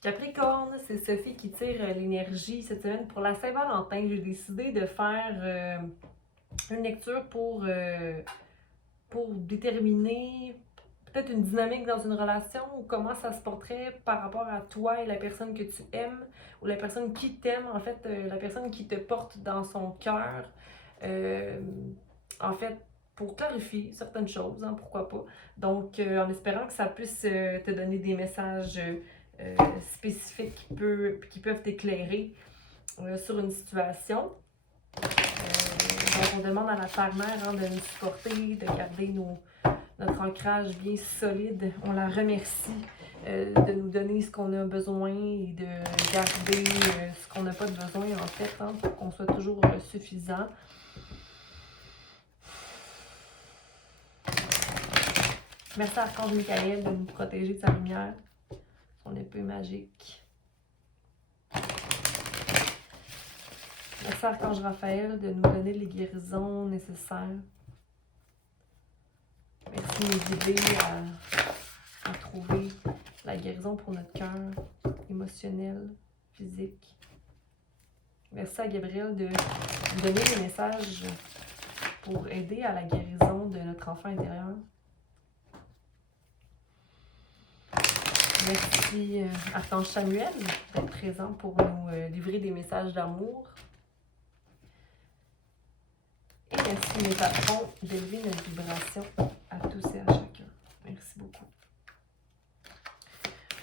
Capricorne, c'est Sophie qui tire l'énergie cette semaine. Pour la Saint-Valentin, j'ai décidé de faire une lecture pour déterminer peut-être une dynamique dans une relation ou comment ça se porterait par rapport à toi et la personne que tu aimes ou la personne qui t'aime, en fait, la personne qui te porte dans son cœur. Euh, en fait, pour clarifier certaines choses, hein, pourquoi pas. Donc, en espérant que ça puisse te donner des messages spécifiques qui peuvent t'éclairer sur une situation. Donc, on demande à la Terre-Mère hein, de nous supporter, de garder notre ancrage bien solide. On la remercie de nous donner ce qu'on a besoin et de garder ce qu'on n'a pas de besoin, en fait, hein, pour qu'on soit toujours suffisant. Merci à Archange Michael de nous protéger de sa lumière, son épée magique. Merci à Archange Raphaël de nous donner les guérisons nécessaires. Merci de nous aider à trouver la guérison pour notre cœur émotionnel, physique. Merci à Gabriel de nous donner des messages pour aider à la guérison de notre enfant intérieur. Merci Archange Samuel d'être présent pour nous livrer des messages d'amour. Et merci mes patrons d'élever notre vibration à tous et à chacun. Merci beaucoup.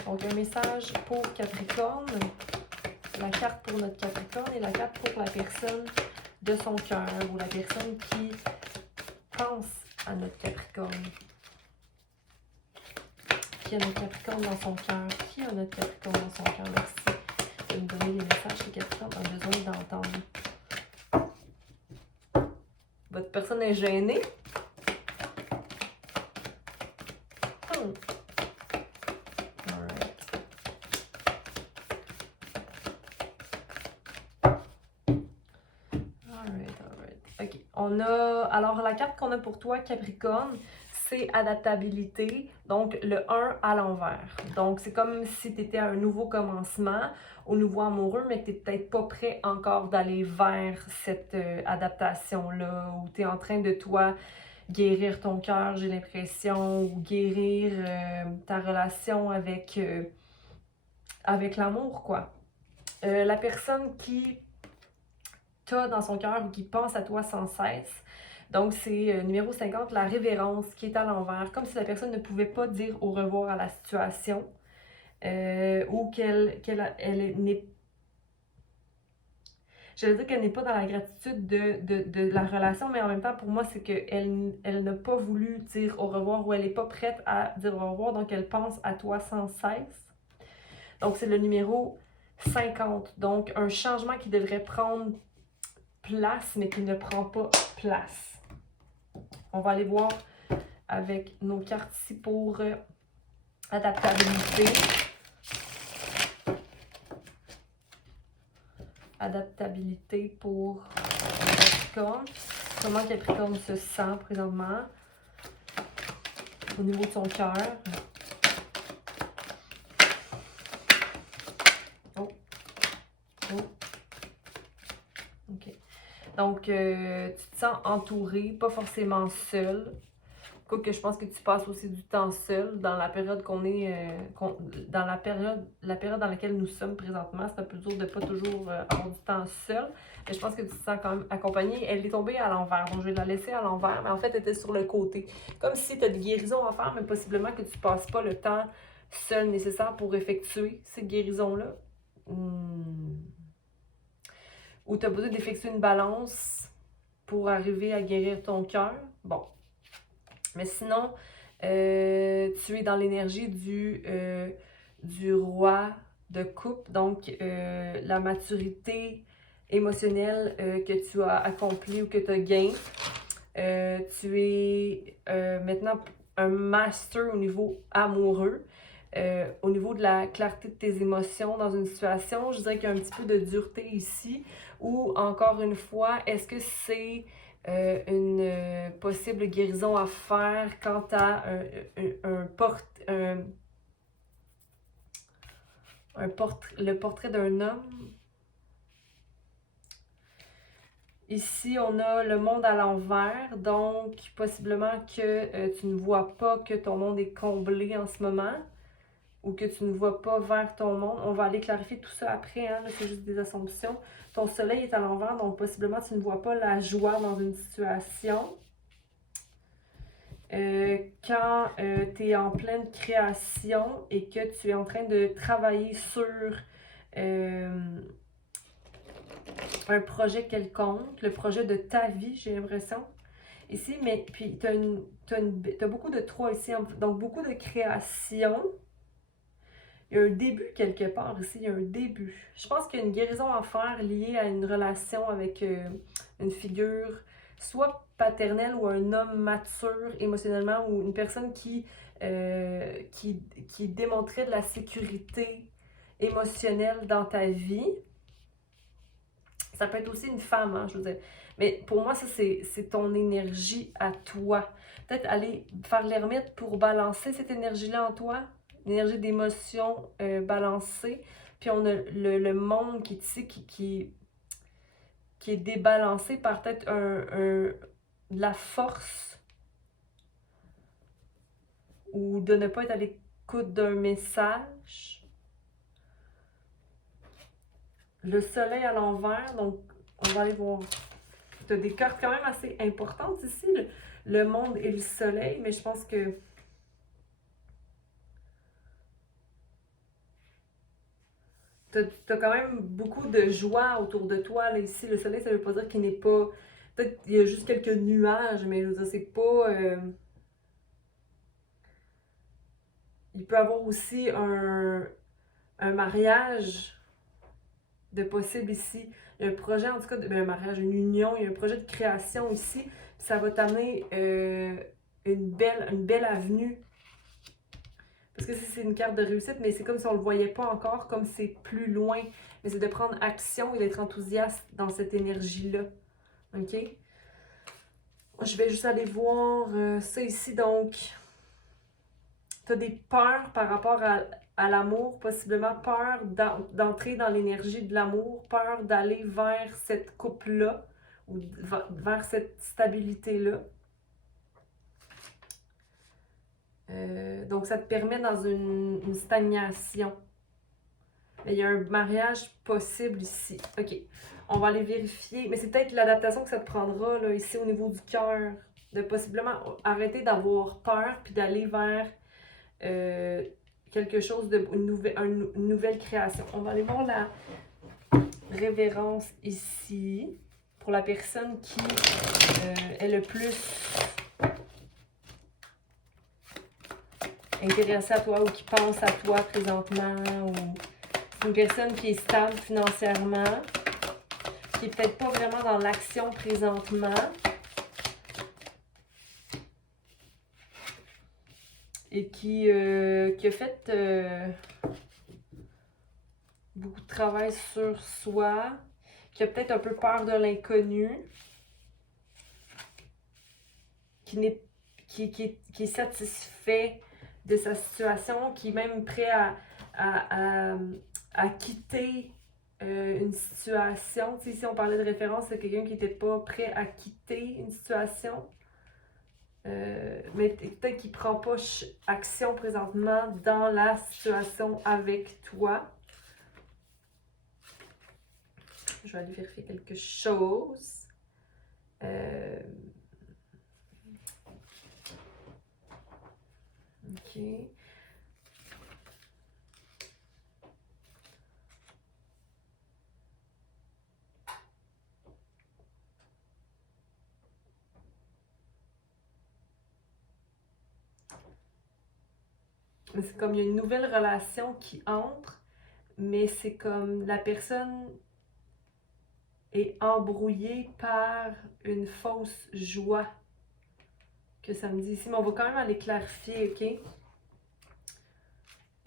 Donc un message pour Capricorne, la carte pour notre Capricorne et la carte pour la personne de son cœur ou la personne qui pense à notre Capricorne. Qui a notre Capricorne dans son cœur? Qui a notre Capricorne dans son cœur? Merci de nous donner les messages que Capricorne a besoin d'entendre. Votre personne est gênée? Alright. OK. On a... Alors, la carte qu'on a pour toi, Capricorne, c'est adaptabilité, donc le 1 à l'envers. Donc, c'est comme si tu étais à un nouveau commencement, au nouveau amoureux, mais que tu n'es peut-être pas prêt encore d'aller vers cette adaptation-là, où tu es en train de, toi, guérir ton cœur, j'ai l'impression, ou guérir ta relation avec l'amour, quoi. La personne qui t'a dans son cœur ou qui pense à toi sans cesse, donc, c'est numéro 50, la révérence qui est à l'envers, comme si la personne ne pouvait pas dire au revoir à la situation ou qu'elle n'est... J'allais dire qu'elle n'est pas dans la gratitude de la relation, mais en même temps, pour moi, c'est qu'elle n'a pas voulu dire au revoir ou elle n'est pas prête à dire au revoir, donc elle pense à toi sans cesse. Donc, c'est le numéro 50. Donc, un changement qui devrait prendre place, mais qui ne prend pas place. On va aller voir avec nos cartes ici pour adaptabilité. Adaptabilité pour Capricorne. Comment Capricorne se sent présentement au niveau de son cœur. Oh. OK. Donc, tu te sens entouré, pas forcément seul. Que je pense que tu passes aussi du temps seul dans la période qu'on est, dans la période dans laquelle nous sommes présentement. C'est un peu dur de pas toujours avoir du temps seul. Mais je pense que tu te sens quand même accompagnée. Elle est tombée à l'envers, donc je vais la laisser à l'envers, mais en fait, elle était sur le côté. Comme si tu as des guérisons à faire, mais possiblement que tu passes pas le temps seul nécessaire pour effectuer ces guérisons-là. Ou tu as besoin d'effectuer une balance pour arriver à guérir ton cœur. Bon. Mais sinon, tu es dans l'énergie du roi de coupe, donc la maturité émotionnelle que tu as accomplie ou que tu as gagné. Tu es maintenant un master au niveau amoureux, au niveau de la clarté de tes émotions dans une situation. Je dirais qu'il y a un petit peu de dureté ici, ou encore une fois, est-ce que c'est une possible guérison à faire quant à un le portrait d'un homme. Ici, on a le monde à l'envers, donc possiblement que tu ne vois pas que ton monde est comblé en ce moment ou que tu ne vois pas vers ton monde. On va aller clarifier tout ça après, hein, c'est juste des assumptions. Ton soleil est à l'envers, donc possiblement tu ne vois pas la joie dans une situation. Quand tu es en pleine création et que tu es en train de travailler sur un projet quelconque, le projet de ta vie, j'ai l'impression. Ici, mais puis t'as beaucoup de 3 ici, donc beaucoup de création. Il y a un début quelque part ici, il y a un début. Je pense qu'il y a une guérison à faire liée à une relation avec une figure, soit paternelle ou un homme mature émotionnellement ou une personne qui démontrait de la sécurité émotionnelle dans ta vie. Ça peut être aussi une femme, hein, je veux dire. Mais pour moi, ça, c'est ton énergie à toi. Peut-être aller faire l'ermite pour balancer cette énergie-là en toi, une énergie d'émotion balancée. Puis on a le monde qui est ici, qui est débalancé par peut-être de la force ou de ne pas être à l'écoute d'un message. Le soleil à l'envers, donc on va aller voir. Tu as des cartes quand même assez importantes ici, le monde et le soleil, mais je pense que tu as quand même beaucoup de joie autour de toi. Là, ici, le soleil, ça veut pas dire qu'il n'est pas... Peut-être qu'il y a juste quelques nuages, mais je veux dire, c'est pas... Il peut y avoir aussi un mariage de possible ici. Il y a un projet, en tout cas, un mariage, une union, il y a un projet de création ici. Puis ça va t'amener une belle avenue. Parce que c'est une carte de réussite, mais c'est comme si on ne le voyait pas encore, comme c'est plus loin. Mais c'est de prendre action et d'être enthousiaste dans cette énergie-là. OK? Je vais juste aller voir ça ici. Donc, tu as des peurs par rapport à l'amour, possiblement peur d'entrer dans l'énergie de l'amour, peur d'aller vers cette couple-là ou vers cette stabilité-là. Donc, ça te permet dans une stagnation. Mais il y a un mariage possible ici. OK. On va aller vérifier. Mais c'est peut-être l'adaptation que ça te prendra là, ici au niveau du cœur. De possiblement arrêter d'avoir peur puis d'aller vers quelque chose de une nouvelle création. On va aller voir la révérence ici pour la personne qui est le plus intéressée à toi ou qui pense à toi présentement ou une personne qui est stable financièrement, qui est peut-être pas vraiment dans l'action présentement et qui a fait beaucoup de travail sur soi, qui a peut-être un peu peur de l'inconnu, qui est satisfait de sa situation, qui est même prêt à quitter une situation. Tu sais, ici, on parlait de référence, c'est quelqu'un qui n'était pas prêt à quitter une situation. Mais peut-être qu'il ne prend pas action présentement dans la situation avec toi. Je vais aller vérifier quelque chose. OK. C'est comme il y a une nouvelle relation qui entre, mais c'est comme la personne est embrouillée par une fausse joie que ça me dit ici. Mais on va quand même aller clarifier, OK?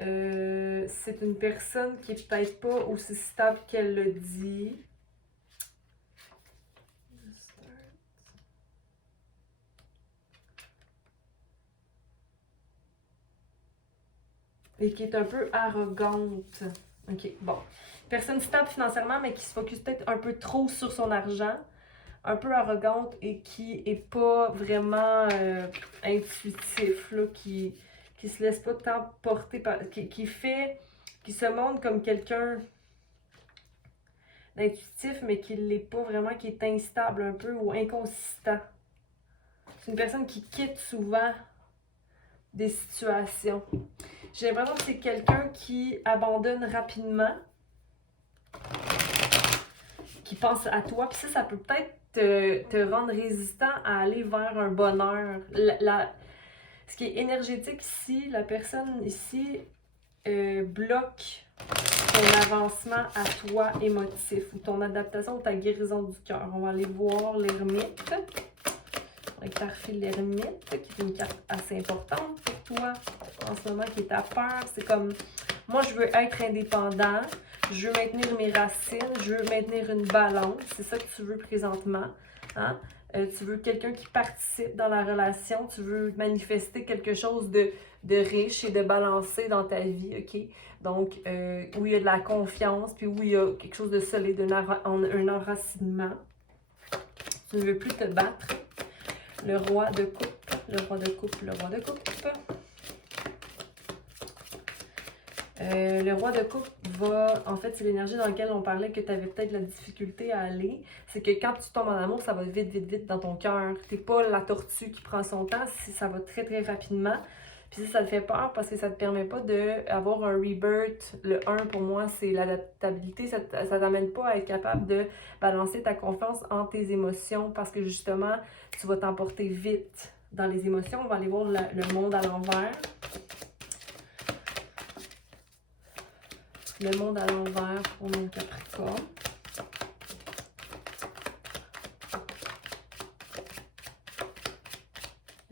C'est une personne qui est peut-être pas aussi stable qu'elle le dit. Et qui est un peu arrogante. OK, bon. Personne stable financièrement, mais qui se focus peut-être un peu trop sur son argent, un peu arrogante et qui est pas vraiment intuitif, là, qui se laisse pas tant porter par... qui se montre comme quelqu'un d'intuitif, mais qui l'est pas vraiment, qui est instable un peu ou inconsistant. C'est une personne qui quitte souvent des situations. J'ai l'impression que c'est quelqu'un qui abandonne rapidement, qui pense à toi, puis ça peut peut-être te rendre résistant à aller vers un bonheur. Ce qui est énergétique ici, la personne ici bloque ton avancement à toi émotif ou ton adaptation ou ta guérison du cœur. On va aller voir l'ermite. On va clarifier l'ermite, qui est une carte assez importante pour toi en ce moment, qui est ta peur. C'est comme, moi, je veux être indépendant, je veux maintenir mes racines, je veux maintenir une balance. C'est ça que tu veux présentement. Hein? Tu veux quelqu'un qui participe dans la relation, tu veux manifester quelque chose de riche et de balancé dans ta vie, OK? Donc, où il y a de la confiance, puis où il y a quelque chose de solide, un enracinement. Tu ne veux plus te battre. Le roi de coupe, le roi de coupe, le roi de coupe. Le roi de coupe va, en fait, c'est l'énergie dans laquelle on parlait que tu avais peut-être la difficulté à aller. C'est que quand tu tombes en amour, ça va vite, vite, vite dans ton cœur. T'es pas la tortue qui prend son temps, ça va très, très rapidement. Puis ça te fait peur parce que ça te permet pas d'avoir un rebirth. Le 1 pour moi, c'est l'adaptabilité. Ça t'amène pas à être capable de balancer ta confiance en tes émotions parce que justement, tu vas t'emporter vite dans les émotions. On va aller voir le monde à l'envers. Le monde à l'envers pour mon Capricorne.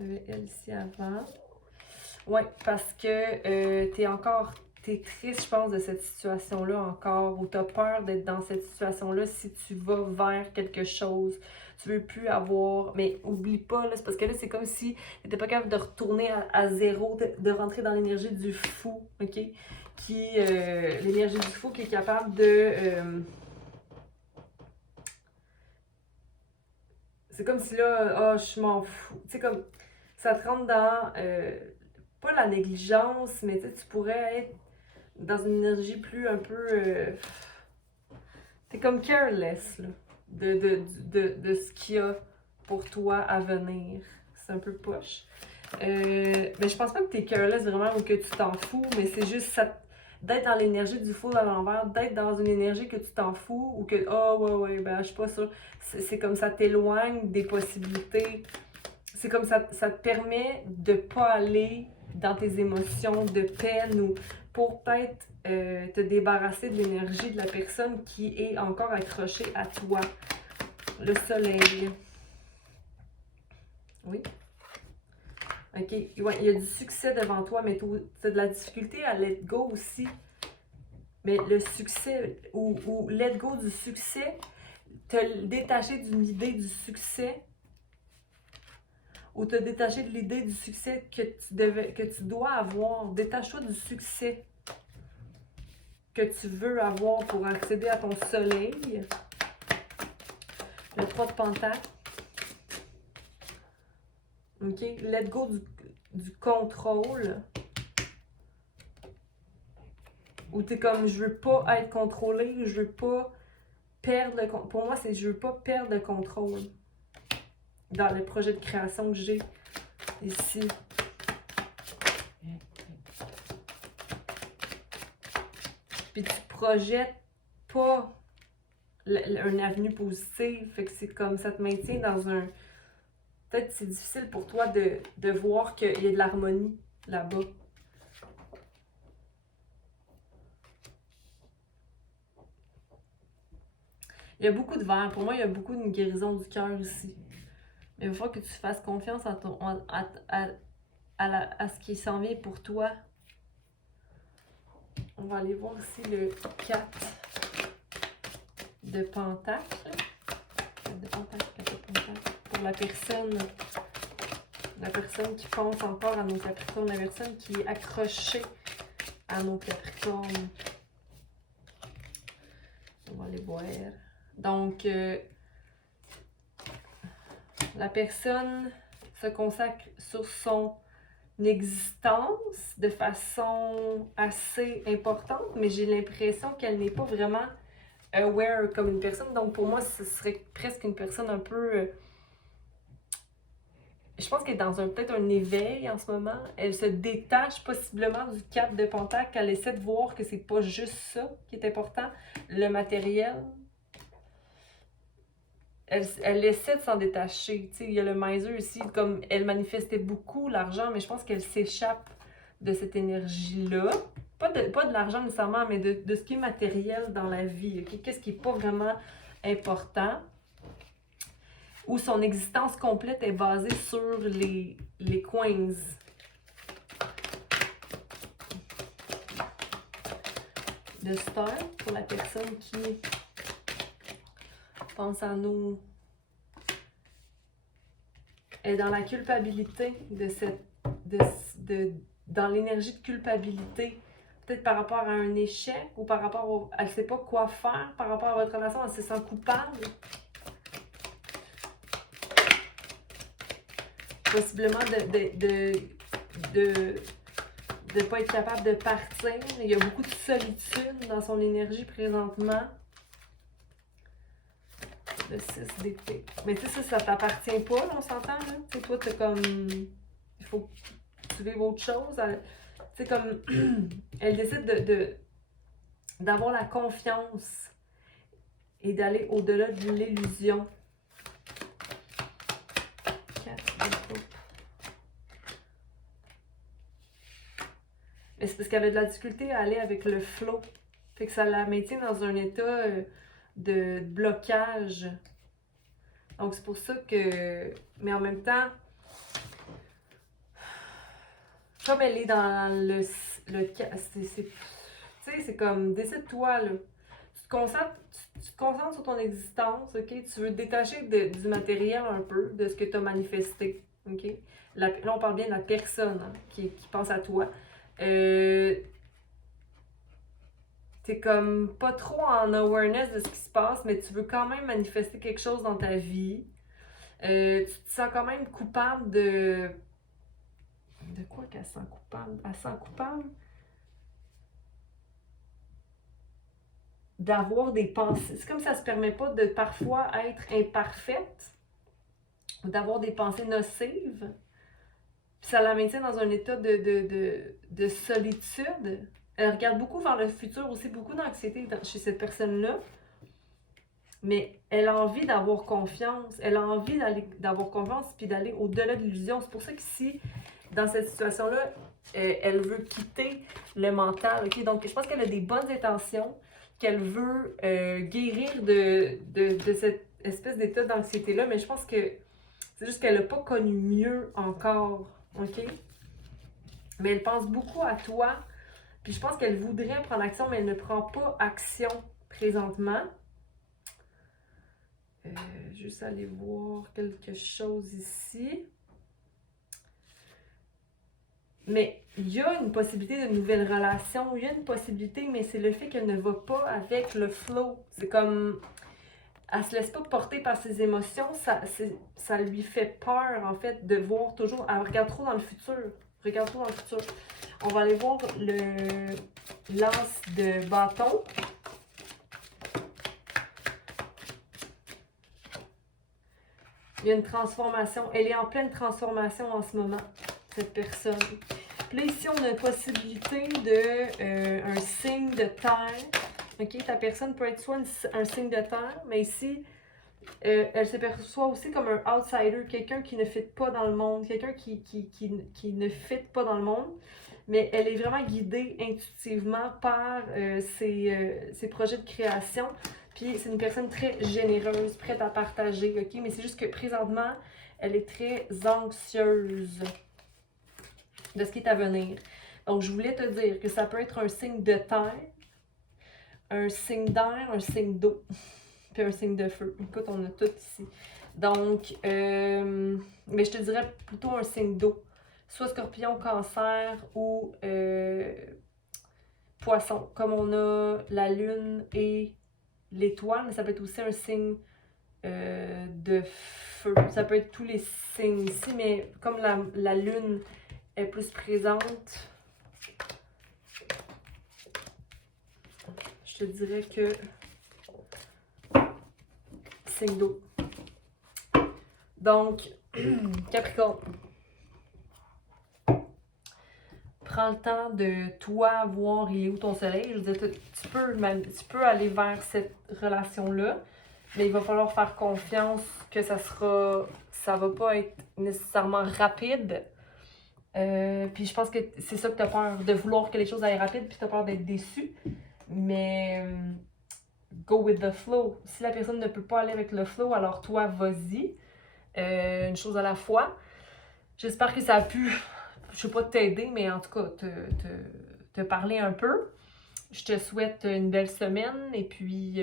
Elle ici avant. Oui, parce que t'es triste, je pense, de cette situation-là encore, ou t'as peur d'être dans cette situation-là si tu vas vers quelque chose. Tu veux plus avoir, mais oublie pas, là, c'est parce que là, c'est comme si t'étais pas capable de retourner à zéro, de rentrer dans l'énergie du fou, OK? L'énergie du fou qui est capable de... c'est comme si là, je m'en fous. Tu sais, comme, ça te rentre dans... pas la négligence, mais tu pourrais être dans une énergie plus un peu... t'es comme careless, là, de ce qu'il y a pour toi à venir. C'est un peu poche. Mais je pense pas que t'es careless vraiment ou que tu t'en fous, mais c'est juste ça, d'être dans l'énergie du fou à l'envers, d'être dans une énergie que tu t'en fous ou que, ouais, ben je suis pas sûre. C'est comme ça t'éloigne des possibilités. C'est comme ça te permet de pas aller dans tes émotions de peine ou pour peut-être te débarrasser de l'énergie de la personne qui est encore accrochée à toi. Le soleil. Oui. OK. Ouais, il y a du succès devant toi, mais tu as de la difficulté à let go aussi. Mais le succès, ou let go du succès, te détacher d'une idée du succès, ou te détacher de l'idée du succès que tu dois avoir. Détache-toi du succès que tu veux avoir pour accéder à ton soleil. Le 3 de Pentacle. OK? Let go du contrôle. Ou t'es comme, je veux pas être contrôlé, je veux pas perdre le contrôle. Pour moi, c'est je veux pas perdre le contrôle dans le projet de création que j'ai ici. Puis tu projettes pas un avenue positive. Fait que c'est comme ça te maintient dans un... Peut-être c'est difficile pour toi de voir qu'il y a de l'harmonie là-bas. Il y a beaucoup de verre. Pour moi, il y a beaucoup de guérison du cœur ici. Mais il va falloir que tu fasses confiance à ce qui s'en vient pour toi. On va aller voir ici le 4 de Pentacle. Pour la personne qui pense encore à nos Capricornes, la personne qui est accrochée à nos Capricornes. aller voir. Donc, la personne se consacre sur son existence de façon assez importante, mais j'ai l'impression qu'elle n'est pas vraiment aware comme une personne. Donc, pour moi, ce serait presque une personne un peu... je pense qu'elle est dans peut-être un éveil en ce moment. Elle se détache possiblement du 4 de Pentacle. Elle essaie de voir que c'est pas juste ça qui est important, le matériel. Elle essaie de s'en détacher. T'sais, il y a le miser ici, comme elle manifestait beaucoup l'argent, mais je pense qu'elle s'échappe de cette énergie-là. Pas de l'argent nécessairement, mais de ce qui est matériel dans la vie. Okay? Qu'est-ce qui n'est pas vraiment important? Où son existence complète est basée sur les coins. De Star, pour la personne qui pense à nous, est dans la culpabilité dans l'énergie de culpabilité, peut-être par rapport à un échec ou par rapport au... Elle ne sait pas quoi faire par rapport à votre relation, elle se sent coupable. Possiblement de pas être capable de partir. Il y a beaucoup de solitude dans son énergie présentement. Le 6 d'épée. Mais tu sais, ça t'appartient pas, là, on s'entend, là? Tu sais, toi, t'es comme... Il faut que tu vives autre chose. Tu sais, comme... Elle décide d'avoir la confiance et d'aller au-delà de l'illusion. 4 de coupe. Mais c'est parce qu'elle a de la difficulté à aller avec le flow. Fait que ça la maintient dans un état de blocage. Donc c'est pour ça que... Mais en même temps, comme elle est dans le c'est comme, décide-toi, là. Tu te concentres sur ton existence, ok? Tu veux te détacher du matériel un peu, de ce que tu as manifesté, ok? Là, on parle bien de la personne hein, qui pense à toi. T'es comme pas trop en awareness de ce qui se passe, mais tu veux quand même manifester quelque chose dans ta vie. Tu te sens quand même coupable de... De quoi qu'elle se sent coupable? Elle se sent coupable d'avoir des pensées. C'est comme ça se permet pas de parfois être imparfaite ou d'avoir des pensées nocives. Puis ça la maintient dans un état de solitude. Elle regarde beaucoup vers le futur, aussi beaucoup d'anxiété chez cette personne-là. Mais elle a envie d'avoir confiance. Elle a envie d'avoir confiance puis d'aller au-delà de l'illusion. C'est pour ça qu'ici, dans cette situation-là, elle veut quitter le mental. Okay? Donc, je pense qu'elle a des bonnes intentions, qu'elle veut guérir de cette espèce d'état d'anxiété-là. Mais je pense que c'est juste qu'elle n'a pas connu mieux encore. OK? Mais elle pense beaucoup à toi. Puis je pense qu'elle voudrait prendre action, mais elle ne prend pas action présentement. Juste aller voir quelque chose ici. Mais il y a une possibilité de nouvelles relations, il y a une possibilité, mais c'est le fait qu'elle ne va pas avec le flow. C'est comme, elle se laisse pas porter par ses émotions, ça lui fait peur en fait de voir toujours, elle regarde trop dans le futur. Regarde trop dans le futur. On va aller voir le lance de bâton. Il y a une transformation. Elle est en pleine transformation en ce moment, cette personne. Puis là, ici, on a une possibilité de un signe de terre. OK? Ta personne peut être soit un signe de terre, mais ici, elle se perçoit aussi comme un outsider, quelqu'un qui ne fit pas dans le monde, quelqu'un qui ne fit pas dans le monde. Mais elle est vraiment guidée intuitivement par ses projets de création. Puis c'est une personne très généreuse, prête à partager, ok? Mais c'est juste que présentement, elle est très anxieuse de ce qui est à venir. Donc, je voulais te dire que ça peut être un signe de terre, un signe d'air, un signe d'eau, puis un signe de feu. Écoute, on a tout ici. Donc, mais je te dirais plutôt un signe d'eau. Soit scorpion, cancer ou poisson. Comme on a la lune et l'étoile, mais ça peut être aussi un signe de feu. Ça peut être tous les signes ici, mais comme la lune est plus présente, je te dirais que signe d'eau. Donc, Capricorne, prends le temps de toi voir il est où ton soleil. Je veux dire, tu peux aller vers cette relation-là, mais il va falloir faire confiance que ça va pas être nécessairement rapide. Puis je pense que c'est ça que tu as peur, de vouloir que les choses aillent rapide, puis tu as peur d'être déçu. Mais go with the flow. Si la personne ne peut pas aller avec le flow, alors toi, vas-y. Une chose à la fois. J'espère que ça a pu, je sais pas t'aider, mais en tout cas, te parler un peu. Je te souhaite une belle semaine et puis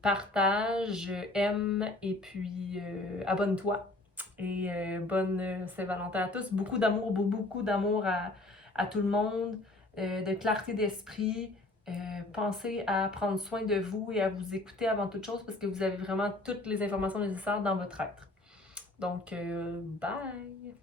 partage, aime et puis abonne-toi. Et bonne Saint-Valentin à tous. Beaucoup d'amour, beaucoup d'amour à tout le monde, de clarté d'esprit. Pensez à prendre soin de vous et à vous écouter avant toute chose parce que vous avez vraiment toutes les informations nécessaires dans votre être. Donc, bye!